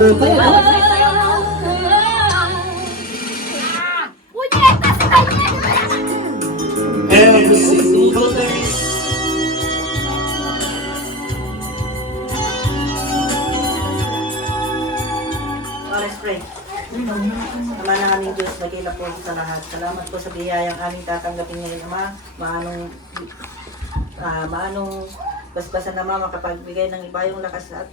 pa yan, ha? Every single day. Let's pray. Ama na aming Diyos, magila po sa lahat. Salamat po sa biyayang aming tatanggapin ngayon, Ama. Maanong basbasan na makapagbigay ng iba yung lakas at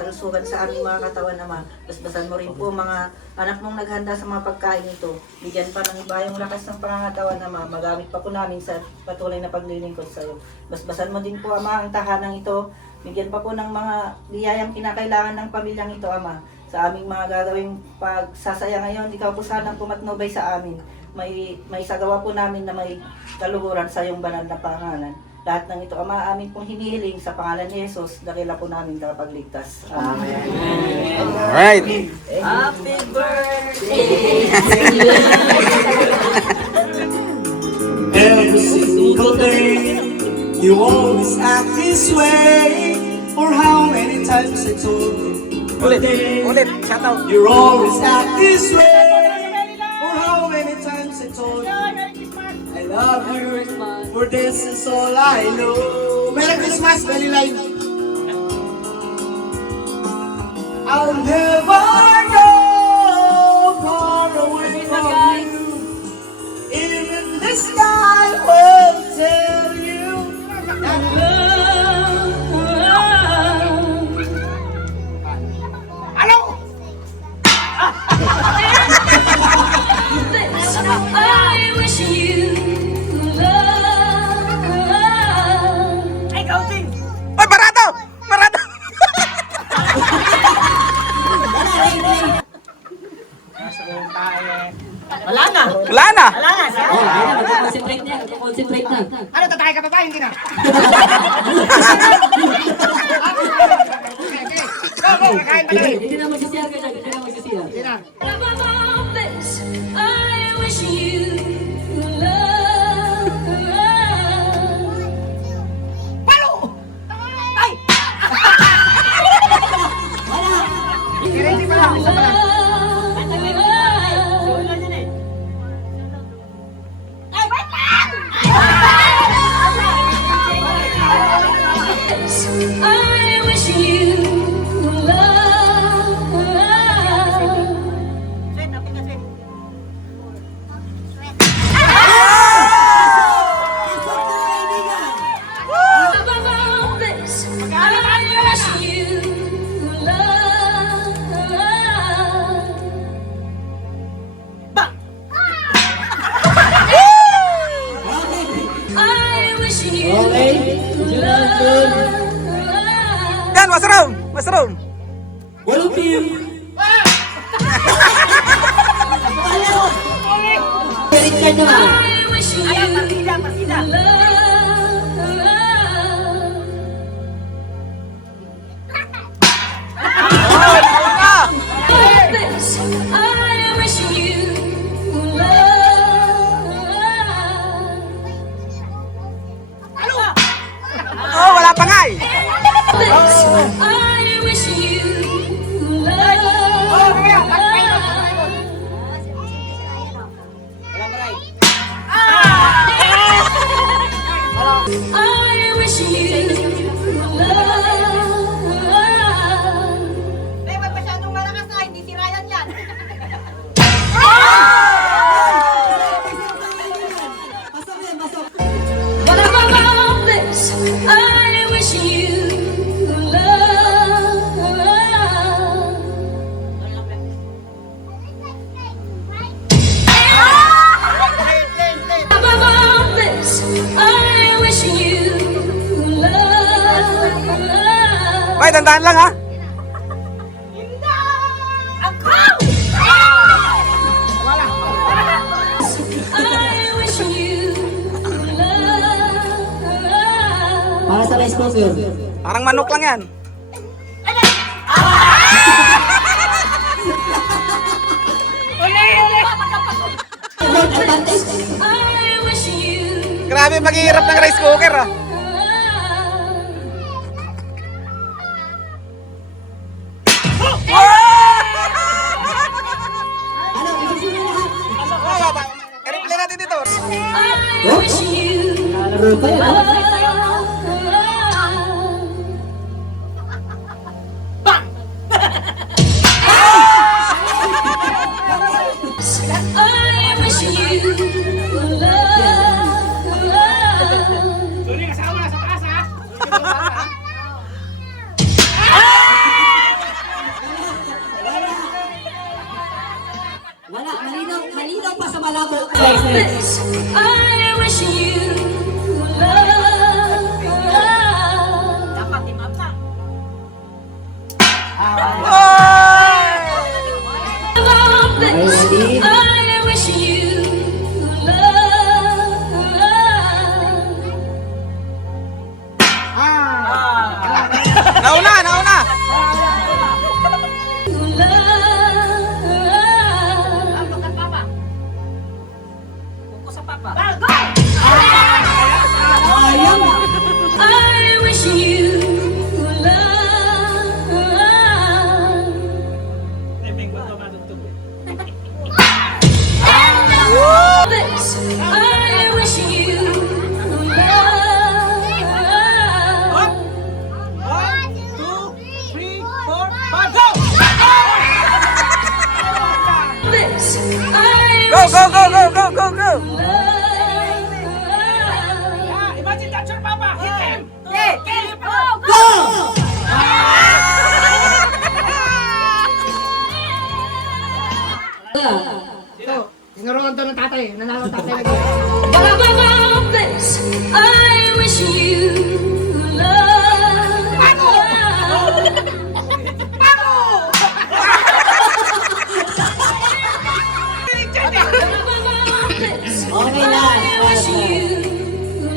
kalusugan sa aming mga katawan, Ama. Basbasan mo rin po mga anak mong naghanda sa mga pagkain ito. Bigyan pa ng iba yung lakas ng pangangatawan, Ama. Magamit pa po namin sa patuloy na paglilingkod sa iyo. Basbasan mo din po, Ama, ang tahanang ito. Bigyan pa po ng mga biyayang kinakailangan ng pamilyang ito, Ama. Sa aming mga gagawing pagsasaya ngayon, ikaw po sanang pumatnubay sa amin. May sagawa po namin na may kaluhuran sa iyong banal na pangalan. Lahat ng ito, Ama, amin pong hinihiling sa pangalan ni Jesus, dakila po namin kapagligtas. Amen. Alright. Happy birthday! Every single day, you always act this way. For how many times I told you, Ulit, shout out. you always act this way. For how many times I told you, I love you. For this is all I know. Merry Christmas, Belly Line. I'll never go far away from you. Even the sky will tell you that I wish you love. Ay, kaunting! Oy, parado! Parado! Wala na! Wala na! Wala na siya! Oh, ayun na, concentrate na, concentrate na. Ano, tatay ka pa ba? Hindi na! Hindi na magsisiyar ka dyan, hindi na magsisiyar. Above all this, I wish you love. I wish you love. Above all this, I wish you love. I wish you love. Yan, mushroom! Mushroom! Walang team. Galit ka nyo, ha? I wish you love. This, I wish you love. Oh, wala pa nga eh! This, I wish you love. I wish you love. Ba't masyadong malakas na, hindi si Ryan yan. Pasok yan, pasok. But above all this, I wish you love. Above all this, I wish you love. Ay, tandaan lang ha! I wish you love. Para sa rice cooker. Parang manok lang yan. Advantage. I wish you Grabe maghihirap ng rice cooker ah. love. I wish you love. Sorry, kasama na sa taas ha. Wala, malinaw pa sa malabo. This, I wish you love. Dapat timapa. This, I wish you love. Nauna, nauna. I wish you love. This, I wish you love. 1, 2, 3, 4, 5, go! This, I Go, wish go, go, go, go, go, go. love. Imagine that's your papa. Hit him. Tinuruan to ng tatay. Nanalo ng tatay lagi. But above all this, I wish you love. Okay na. I wish you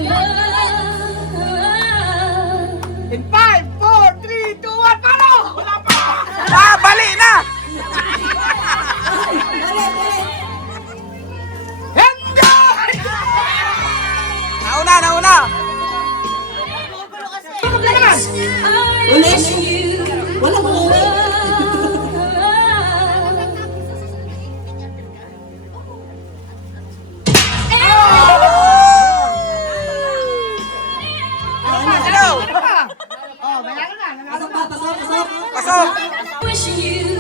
love. In 5, 4, 3, 2, 1, palo! Wala pa! Ah, bali na. Nauna, nauna. I wish you Wala mo uwi. Hello. Pasok. wish you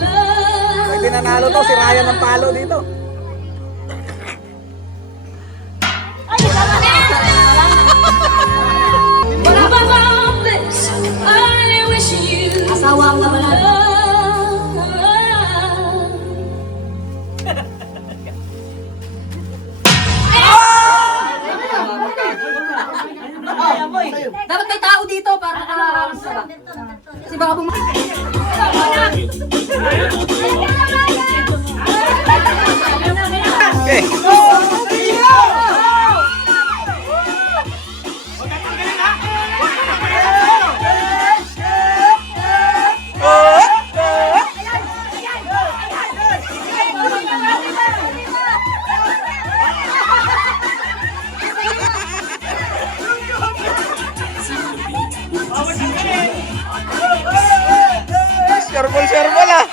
love. Pwede nanalo to si Ryan ng palo dito. But above all this, I wish you Asawa ang labanan. love. Dapat may tao dito para nakararas ka. Kasi baka Okay. Serbol ah.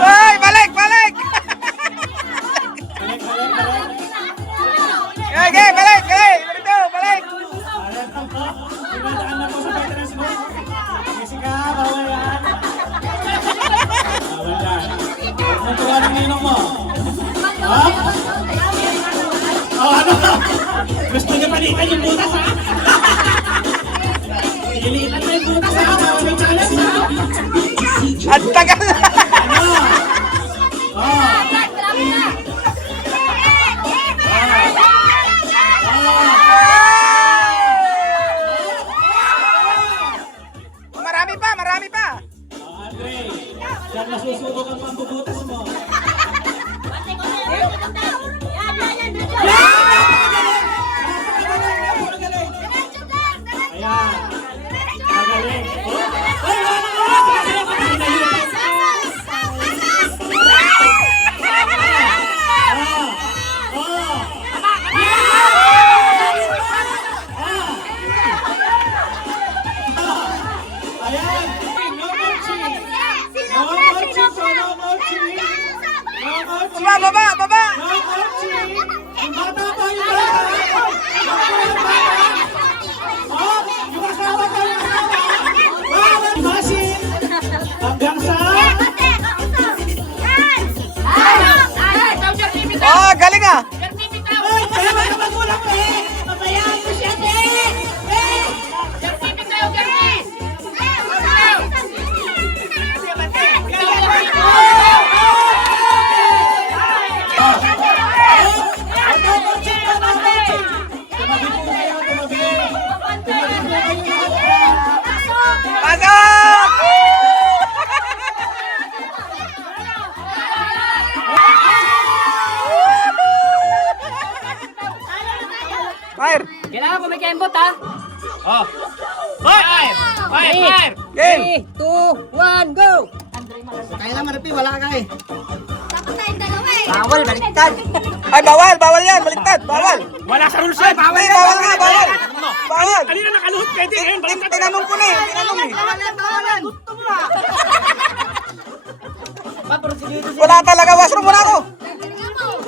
Ay, balik, balik. Okay, balik, balik. Dito, balik. Gusto niya palitan yung butas ha? Iliitan mo yung butas ha? May challenge ha? Ang tagal. Marami pa, marami pa. Andre, diyan nasusubok ang pambubutas mo. ha, kung may kembot ha. Oh. Fire! Fire! Fire! Game! 3, 2, 1, go! Kaya naman, Ripi, wala ka eh. Dapat tayong dalawa eh. Bawal, baliktad. Ay, bawal! Bawal yan! Baliktad! Bawal! Wala sa rules yan. Ay, bawal nga! Bawal! Bawal! Kanina nakaluhot pwede. Ngayon, baliktad. Tinanong ko na eh! Tinanong eh! Wala talaga! Washroom muna ako! Tingnan mo.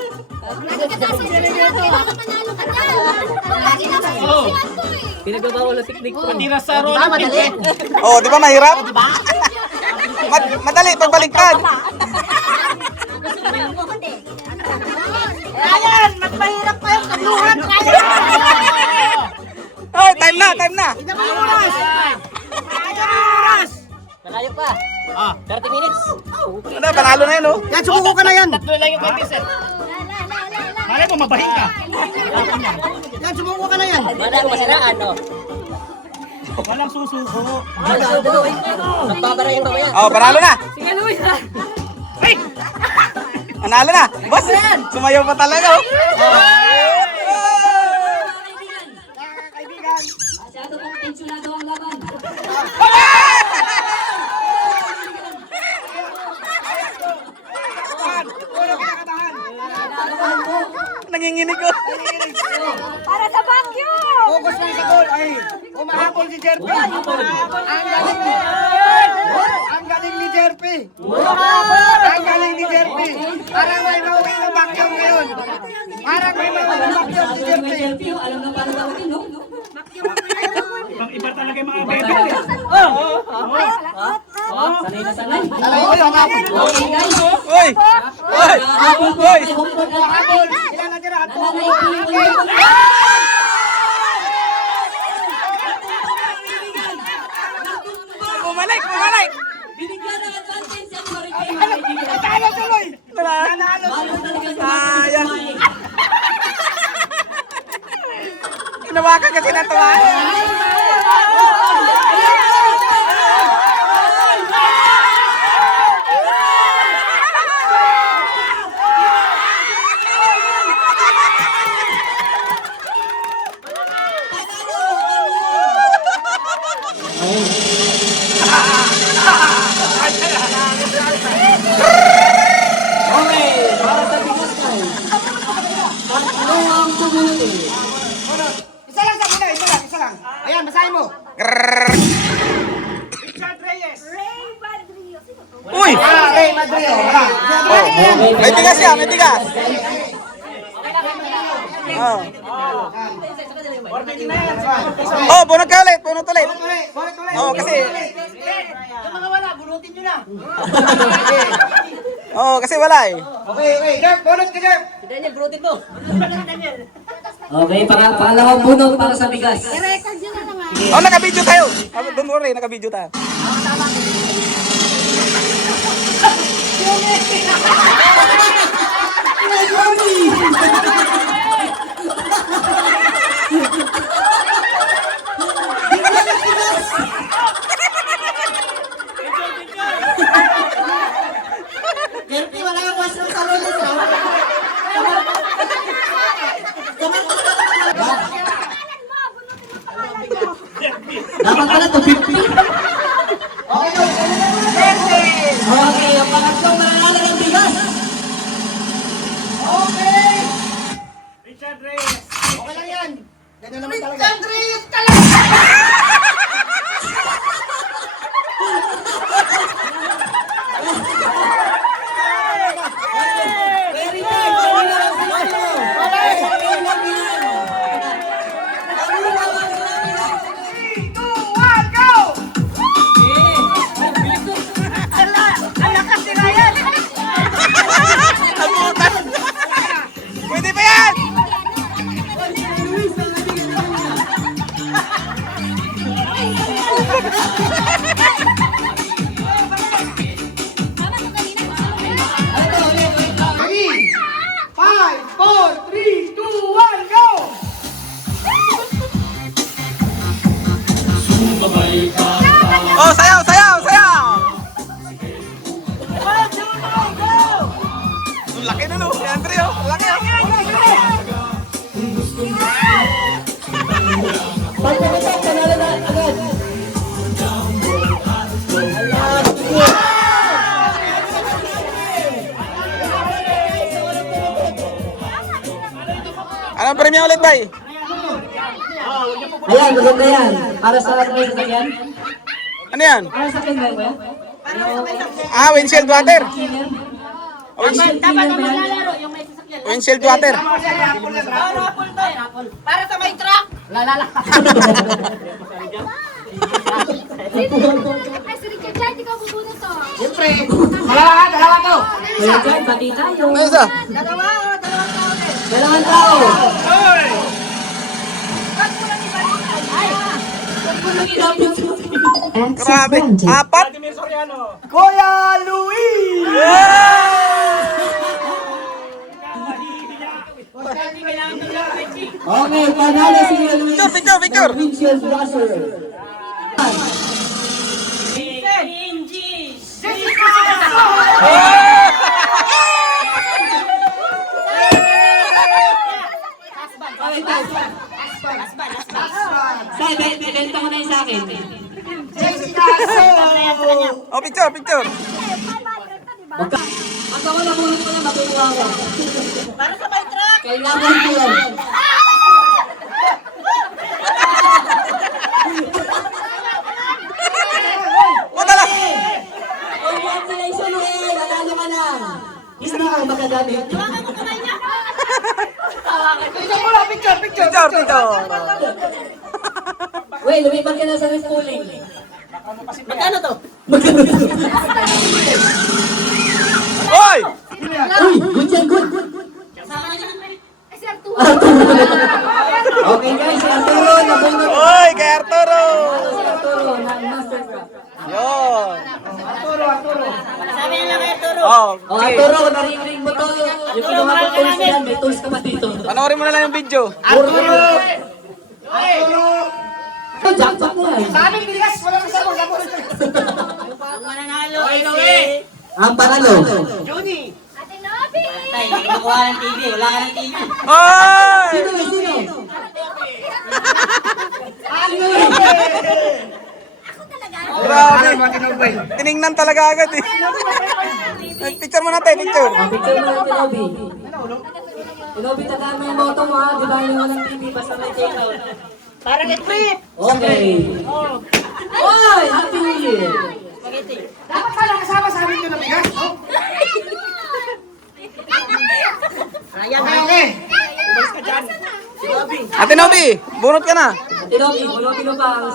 Lagi ka nasa sinasabi na panalo ka dyan. Lagi nasa sinasabi ko eh. Pinagbabawal na picnic po. Tira sa roll. Madali. Oh, di ba mahirap? Madali pag baliktad. Ayan, mas mahirap pa yung kagluhan. Ay, time na! Time na! Malayo pa. 30 minutes. Ano, panalo na yun oh. Yan, sumuko ka na yan. Tatlo lang yung contestant. Malay mo, mabahin ka. Yan, sumuko ka na yan. Malayo masiraan, no? Walang susuko. Nagbabaray yung babayan. Oh, panalo na! Sige, Luis ha. Ay! Panalo na! Boss, sumayaw pa talaga oh. Masyado pong tensyonado ang laban. Nanginginig ko. Para sa Baguio. Focus mo sa goal. Ay, umahapon si Jerpy. Ang galing ni Jerpy. Ang galing ni Jerpy. Parang may mauwi ng Baguio ngayon. Parang may mauwi ng Baguio si Jerpy. Alam na paano tawagin, no? Ibang iba talaga yung mga bebe. Sanay na sanay. Ay, umahapon. Okay, guys. Uy! Uy! Uy! Ilan na tira? Bumalik! Bumalik! Binigyan ng advantage ang Marikina, mga kaibigan. Nanalo tuloy. Nanalo! Sayang! Inawakan kasi ng tuwa. Isa lang sa muna, isa lang. Ayan, basahin mo. Richard Reyes. Uy! Ray Madrio. May tigas siya, may tigas. Oh. Oh, bunot ka ulit, bunot ulit. Oh, kasi... Yung mga wala, bunutin nyo na. Oh, kasi wala eh. Okay. Jerp, bunot ka, Jerp. Daniel, brutin mo. Okay, pangalawang bunot para sa bigas. I-record nyo na naman. Oh, naka-video tayo. Don't worry, naka-video tayo. Jerpy, wala yung washroom sa lunes, ha? Dapat pala to 50. Okay, ang pangatlong mananalo ng bigas. Richard Reyes. Okay lang yan. Ganyan naman talaga. Pwede pa yan! Pag pumitak, panalo na agad. Anong premium ulit, bay? Ayan, maganda yan. Para sa may sasakyan. Ano yan? Para sa akin ba yan? Ah, windshield water. Windshield cleaner ba yan? Maglalaro yung may sasakyan. Windshield water. Para sa may truck. Lalala. Ay, si Richard Chan, ikaw bubunot to. Siyempre. Dalawa to. Kaya dyan, pati tayo. Ano isa? Dalawang tao. Grabe. Apat? Kuya Louie! Okay, panalo si Luis. Picture, picture. Windshield washer. Say, benta mo na yung sa akin. Oh, picture, picture. Pag ako nabulot ko na, matutuwa ko. Para sa may truck. Kailangan ko yan. Wala lang. Congratulations, Will! Nanalo ka na! Hindi ako magagamit. Picture. Picture, picture. Will, lumipat ka na sa Miss Pooling. Magkano to? Hoy! Uy, good yan, good! Ay, si Arturo. Okay guys, si Arturo, nabunod. Hoy, kay Arturo. Si Arturo, na-mastercraft. Yun. Sabi nila kay Arturo. Oh, O Arturo, narinig mo to. Yung kinuha ko tools yan, may tools ka pa dito. panoorin mo na lang yung video. Arturo! Jackpot na yan. Sa aming bigas, wala kasama. Ang mananalo ay si... Ang panalo. Johnny. Ate Nobi. Tay, hindi ka makuha ng TV. Wala ka ng TV. Hoy! Sino eh, sino? Ako talaga. Grabe. Tiningnan talaga agad eh. Picture mo natin, picture. Picture mo lang Tinobi. Tinobi, tandaan mo yung boto mo ha. Di ba yung walang TV, basta may take out. Para kay Trip. Okay. Oy, Happy New Year! Dapat pala kasama sa amin doon ng bigas. Ayan, Okay. Ate Nobi, bunot ka na. Tinobi, bulotin mo pa.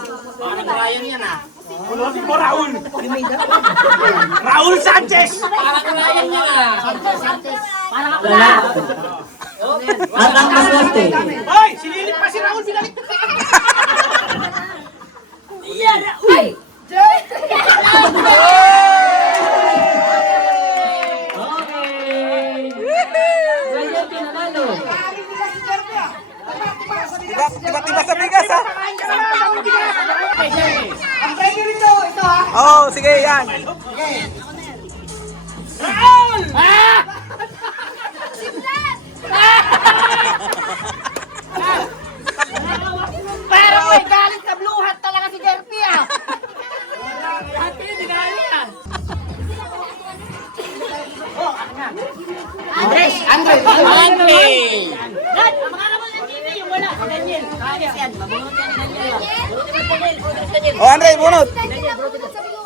Raul Sanchez. Wala. At ang maswerte. Hoy, sinilip pa si Raul. Sinilip. Uy! Okay. Ganyan pinanalo. Tiba-tiba sa bigas ha. Ang pwede rito, ito ha. Oh, sige, yan. Raul! Pero may galit na bluhat talaga si Jerpy ah. Andres! Dad, ang makakabal ng TV. Yung wala. Si Daniel. Ayos yan. Mabunot yan ni Daniel. Bunutin mo si Daniel. Bunutin si Daniel. Oh, Andre, bunot.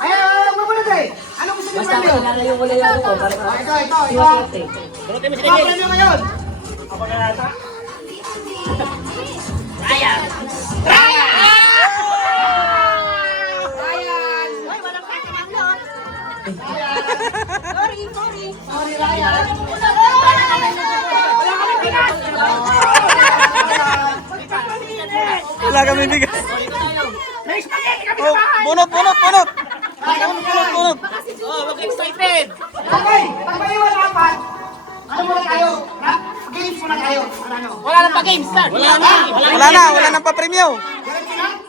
Ay, magulat eh. Ano gusto niyo Basta ba niyo? panalo yung kulay ako ko. Para Ito. swerte. Bunutin mo si Kapag Daniel. niyo ngayon. Ryan. Ay, walang kakamanglo. Sorry, Ryan. Wala kami bigas. Wala kami bigas. May spaghetti kami sa Oh, bahay. bunot. Bunot. Oh, wag excited. Okay, pag maiwan apat, ano muna tayo? Games muna tayo. Ano? Wala nang pa-game start. Wala na. Wala nang pa-premium.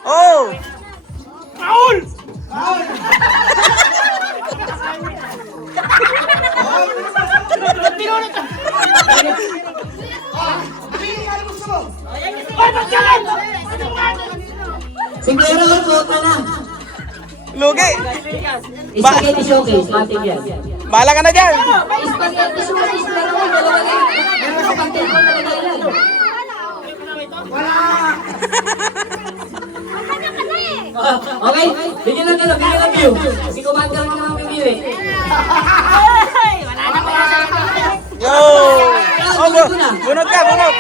Oh. Raul! Tinulot ka. Ano gusto mo? Ay, magkalan! Si Kuya Raul, suota na. Lugi. Spaghetti showcase, matig yan. Bahala ka na dyan. Spaghetti showcase, Kuya Raul, dalawa na yun. Meron sa cocktail ko na nagailan. Wala. Kanya-kanya eh. Okay, bigyan lang kayo, bigyan lang view. Si Commander mo naman view eh. Yo. Oh, bunot ka, bunot.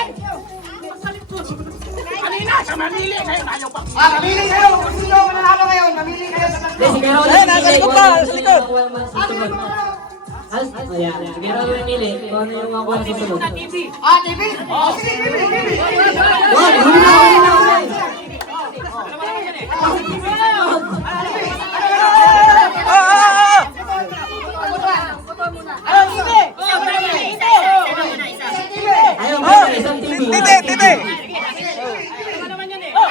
Mamili kayo. Kung sino ang mananalo ngayon, mamili kayo sa tatlo. Si Kuya Raul, Ayun, nasa likod pa, sa likod. Ayan, si Kuya Raul namili. Kung ano yung makuha sa sunod. Ah, TV? Oh, sige, TV. Wag, huli na, huli na, huli. Ayaw mo sa isang TV. Tite, tite. Oh,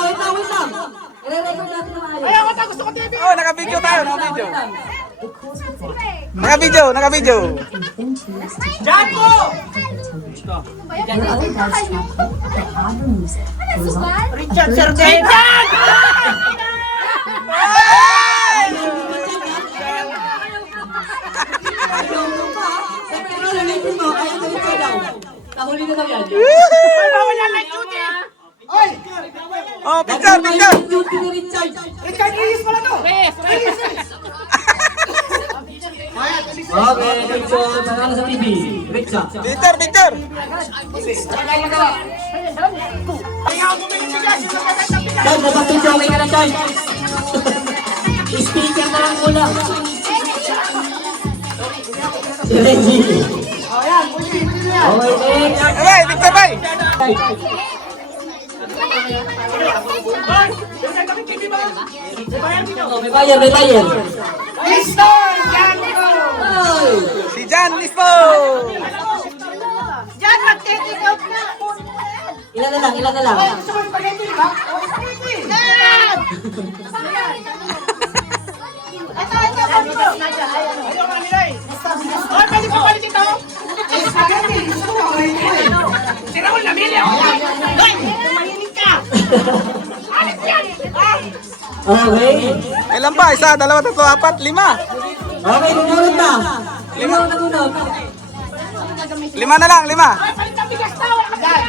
wait lang. I-record natin na maayos. Oh, naka-video tayo, naka-video. Naka-video, naka-video. Ano, sugal? Richard Serdet! Ayaw mo pa. Pero ulitin mo, ayaw mo ito daw. Kahuli na daw yan. Oy! Oh, picture, picture. Duty ni Richard. Richard Iris pala to! Okay, Richard. Panalo sa TV. Richard. Picture, picture. Dad, napapicture okay ka na, Dad. Speaker na lang muna. Si Reggie. Oh, yan. Pwede yan. Okay, next. Abay, picture bay. Oh, may bayar, may bayar. Liston! Yan ito! Ay! Si Jan Lispo. Diyan, mag-take out na! Ilan na lang, ilan na lang. Oh, gusto mo spaghetti, di ba? Oh, spaghetti! Yan! Oh, pwede pa palit ito? Eh, spaghetti! Gusto mo ako ito eh. Si Raul namili ako! Hoy! Mahinig ka! Alis yan! Okay. Ilan pa? Isa, dalawa, tatlo, apat, lima. Okay, nunod na. Lima na nunod. Lima na lang, lima. Palit ang bigas na! Wala ka dyan!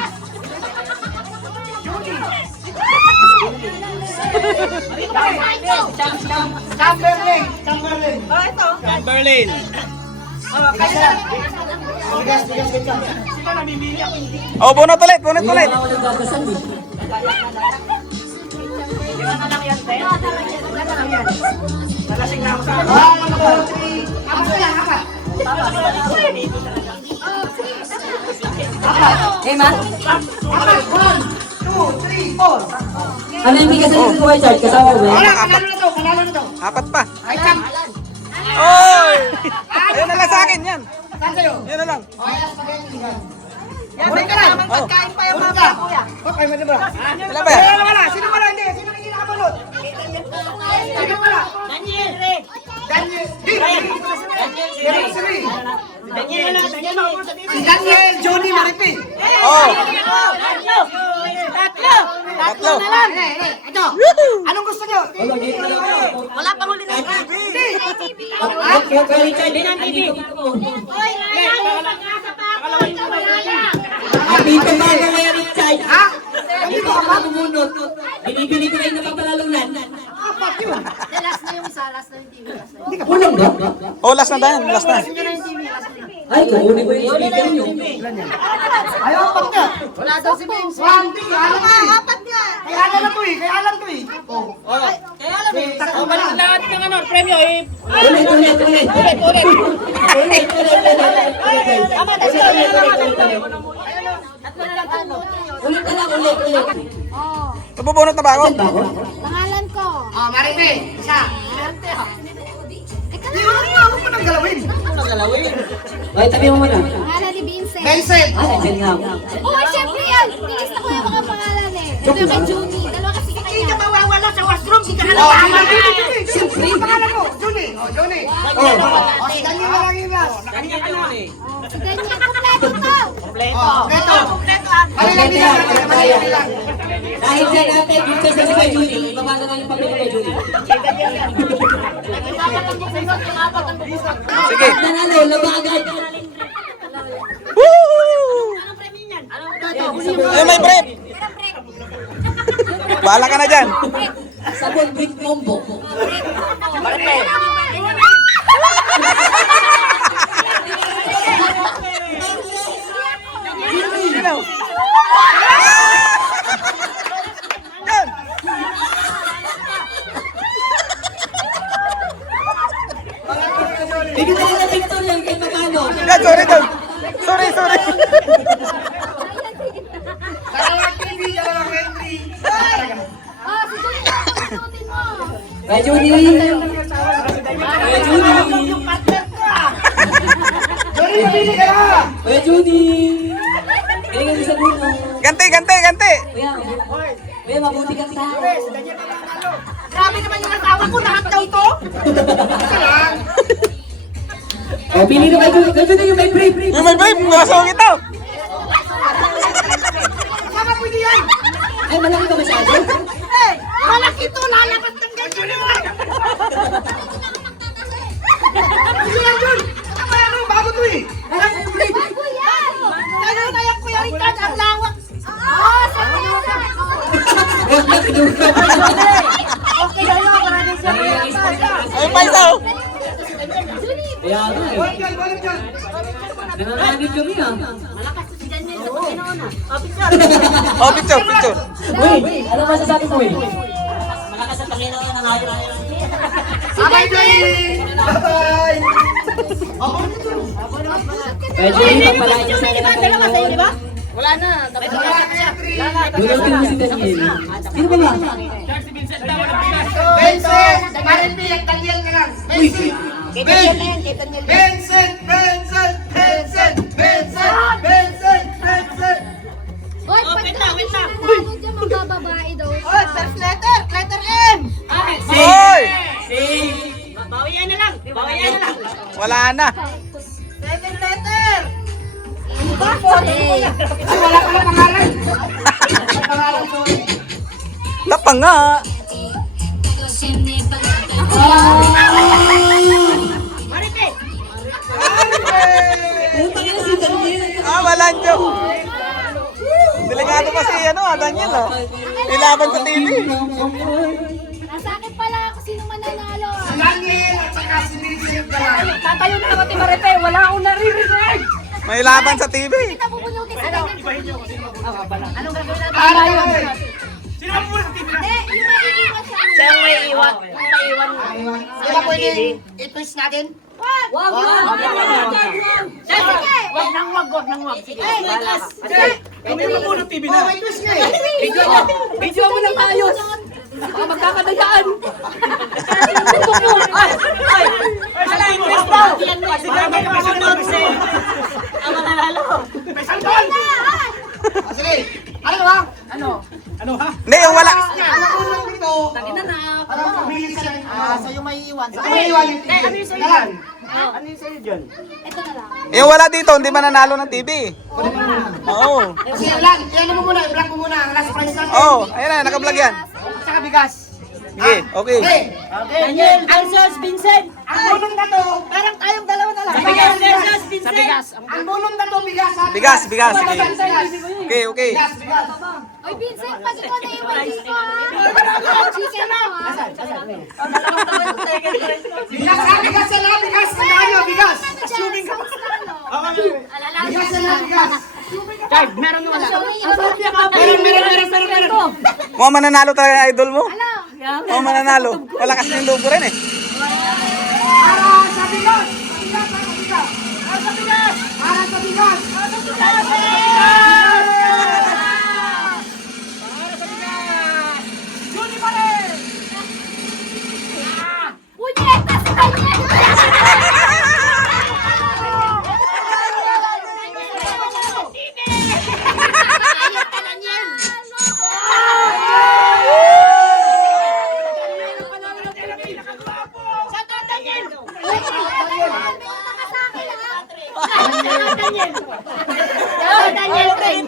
Chamberlain! Chamberlain! Chamberlain. Bigas, bigas, bigas. Oh, bunot ulit, bunot ulit. Wala ko nagdadasal eh. One, two, three. Apat na lang, apat. Eh, ma? Apat. One, two, three, four. Ano yung bigas na yung Richard? Kasama ko ba? Wala, panalo na to, panalo na to. Apat pa. Ay, kam. Oy! Ayun na lang sa akin, yan. Saan kayo? Yan na lang. Okay, yan, spaghetti. Yan, ka lang. Pagkain pa yung Bunot mga ka. kuya. Okay, mali ba? Ilan ba yan? Wala. Sino wala? Hindi. Sino hindi nakabunot? Sino wala? Daniel! Daniel. Daniel! Si Daniel, Johnny, Maripi. Oh, Tatlo! tatlo. Ito. Anong gusto nyo? Wala pang huli na Hindi. Kaya Richard, din ang TV. Hoy, ayaw! Pag-asa pa ako! Ikaw malaya! Dito ba ako ngayon, Richard? Ha? Dito ako mabumunot. Binibili ko na yung napapalalunan. Apat yun. Last na yung isa, last na yung TV. Last na yung Kulang ba? Oh, last na tayo, last na. Ay, kukunin ko yung speaker nyo. Ayaw, apat nga. Wala daw si Vince. One, two, alam ko eh. Apat nga. Kaya alam to eh. Kaya alam to eh. Oh. Kaya alam eh, takbo ba lang lahat ng ano, premyo eh. Ulit, ulit, ulit. Ulit! Ulit, ulit, ulit. Tama, tatlo na lang ako. Tatlo na lang ano. Ulit na lang, ulit, ulit. Oh, Nabubunot na ba ako? pangalan ko. Oh, Maripi. Isa. Ikaw Di na. mo nang galawin. Okay, tabi mo muna. Pangalan ni Vincent. Vincent. Ah, okay nga. Oh, syempre yan. Nilista ko yung mga pangalan eh. Ito yung kay Junie. Dalawa kasi sa Hindi ka kanya. mawawala sa washroom, di ka Oh, alam. Johnny. Siyempre. Pangalan mo. Johnny. Oh, Johnny. Oh, si Daniel na lang yung last. Si Daniel. Kompleto ko. Oh, ito. Kompleto ah. Mali lang nila. Mali lang nila. Dahil dyan natin, dito sa si Kuya Judy. Babasa na yung papel ni Kuya Judy. Sige. Nanalo, laba agad. Woo! Ay, may brief. Bahala ka na dyan. Sabon, brick combo. Sino? Yan. Bigyan tayo ng picture yan kay Magano. Yan, sorry daw. Sorry. Dalawang TV, dalawang Henry. Ah, si Johnny mo, pagsuotin mo. Kuya Judy. Kuya Judy. Johnny, mabili ka na! Kuya Judy. Galingan mo sa buno. Ganti. Kuya, mabuti kang tao. Grabe naman yung asawa ko, lahat daw to. O, pili na kayo. Kuya Judy, yung may brief. Yung may brief, masawag ito. Saka pwede yan. Ay, malaki ka masyado. Eh, malaki to, lalabas ng ganyan naman. Sige lang, Jun. Ano ba yan? Bago to eh. Bago yan! Kaya na yan, Kuya Richard, ang lawak. Ah, sa pera! Okay, ayaw, maraming Ay, paisa. Kaya nga eh. Balik dyan. Nanganganib kami ah. Oh, picture. Uy, ano masasabi mo eh? Bye-bye, Johnny. Bye-bye. Kaya Judy, pagpalain sa akin ng ba? Wala na. Bunutin mo si Daniel. Sino ba ba? Vincent! Karen B, ang Daniel ka lang. Vincent! Vincent! Hoy, pag nanalo dyan, magbababae daw. Oh, first letter! Letter M! Hoy! Bawian na lang. Wala na. Second letter! Eh, Ay, wala pala pangalan. Pangalan ko. Lapang nga. Wala nyo. Delikado pa si Daniel, oh. Ilaban sa TV. nasa akin pala ako sino mananalo. Si Daniel at saka si Vincent ka lang. Tatayo na ako, Timaripe. Wala akong naririnig. May laban sa TV. Kita pupunutin sa ganyan. Anong gagawin natin? Ayaw! Hindi, yung maiiwan siya. Siya ang may iwan. Di ba pwede i-twist natin? Wag! Wag nang wag. Sige, bahala ka. Tumira mo ng TV na. Oh, may twist nga eh. Video mo ng ayos. Baka magkakadayaan. Ay! Wala yung twist daw. Sige, may kasunod si... Ang mananalo. May sandal! Ah, sige. Ano ba? Hindi, yung wala. Ang unang dito. Parang pabili siya ng... sa'yo may iwan. Sa'yo may iwan. Ano yung sa'yo dyan? Ito na lang. Yung wala dito, hindi mananalo ng TV. Oo. Kasi yan mo muna. I-block mo muna. Ang last price natin. Oo, ayan na, nakablog yan. At saka bigas. Sige, okay. Okay. Daniel versus Vincent. Ang bunong na to, parang tayong dalawa na lang. Bigas versus Vincent. Ang bunong na to, bigas. ha? Bigas. Sige. Bigas. Okay. Bigas. Oy, Vincent, pag ikaw na iwan dito ha. Chicken mo ha. Bigas ha, bigas na lang, bigas. Tayo, bigas. Assuming ka pa. Bigas na lang, bigas. Meron wala. Meron. Mukhang mananalo talaga yung idol mo. Alam. Mukhang mananalo. Wala kasi yung logo rin eh. Para sa bigas. Para sa bigas. Para sa bigas. Juni pa rin. Puñetas, Daniel! Ayos ka, Daniel! Daniel!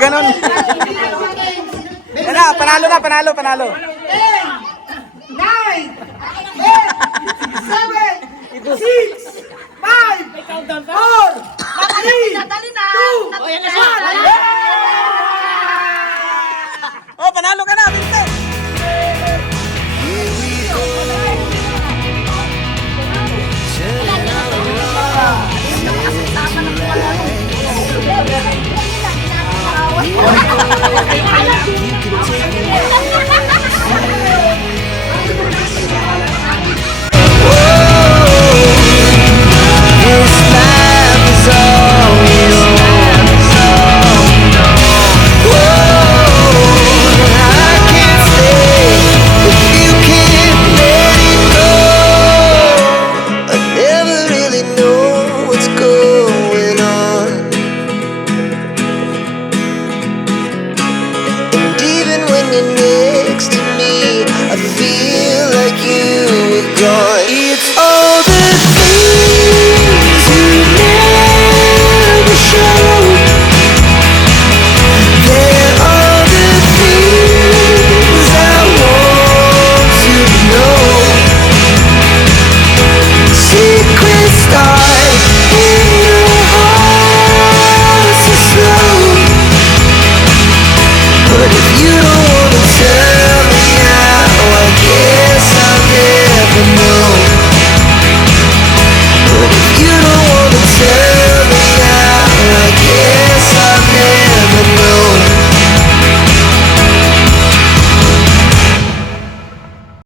ganun. Yan na, panalo na, panalo, panalo. 10, 9, 8, 7, 6, 5, 4, 3, 2, 1.